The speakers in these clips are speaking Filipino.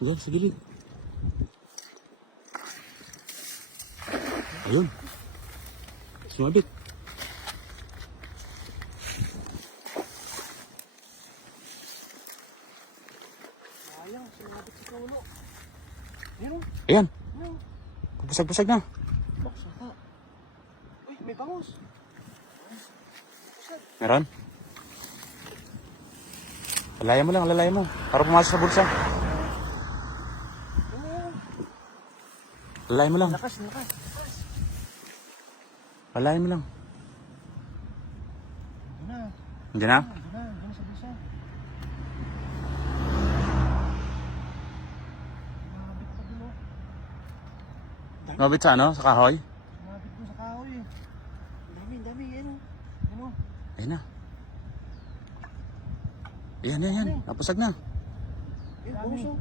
Diyan, sa gilid. Ayun. Sumabit. Sayang, sumabit sa ulo. Ayun. Ayan. Ayun. Papasag-pasag na. Baksa ka. Uy, may bangus. Meron? Lalayan mo. Para pumasok sa bulsa. Lalayan mo lang. Lakas. Lalayan mo lang. Diyan na. Hindi na? Diyan sa bulsa. Sumabit pa dun, oh. Mabit sa ano? Sa kahoy? Sumabit dun sa kahoy, eh. Ang dami, yan, oh. Yan, oh. Ayun na. Ayan. Napasag na. Yan, bangus, oh.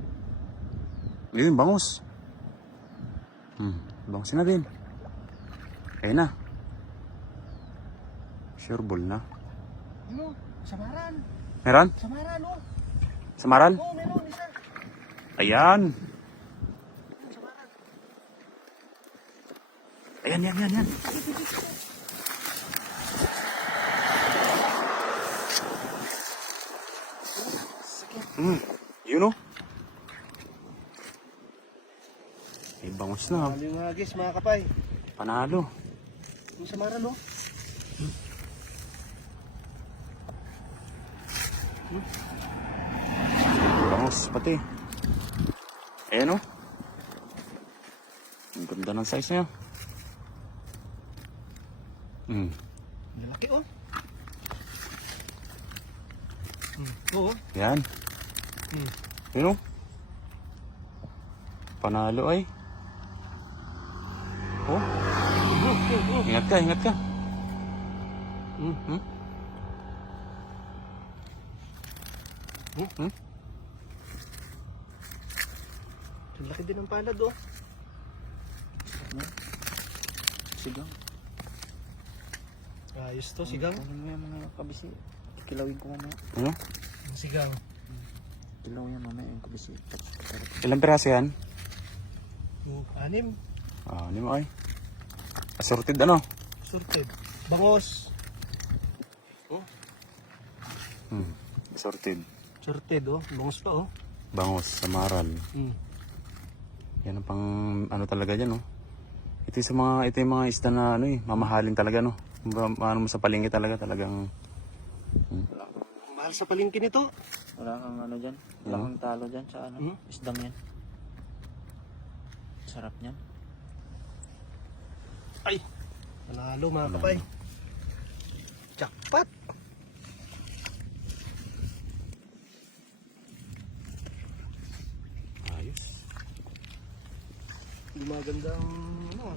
Ayun, bangus. Bangus na din. Ayun na. Sure ball na. Ano? Samaran. Meron? Samaran, oh. Samaran? Oo, meron isa. Ayan. Samaran. Ayan. Yun o. May bangus na. Ano yung mga guys, mga kapay? Panalo. Yung samaran, oh. Bangus pati. Ayan o. Ang ganda ng size niya. Lalaki, oh. Oo. Yan. Yun o. Panalo ay. Oh. Ingat ka. Laki din ang palad, oh. Sigang. Ayos to, sigang. Kunin mo yung mga kabisi. Kilawin ko mamaya. Ano? Sigang. Kilaw yan mamaya yung kabisi. Ilang piraso yan? 6. Ano mo ay? Assorted ano? Sorted. Bangos. Assorted. Sorted, oh. Bangos pa, oh. Bangus, samaral. Yan ang pang ano talaga dyan, no? Ito yung mga isda na ano eh, mamahalin talaga, no? Ano mo sa palengke talagang Mahal sa palengke nito. Wala kang ano dyan. Wala kang talo dyan sa ano. Isdang yan. Sarap niyan. Ay! Panalo, mga kapay. Jackpot! ayos. Hindi magandang ano,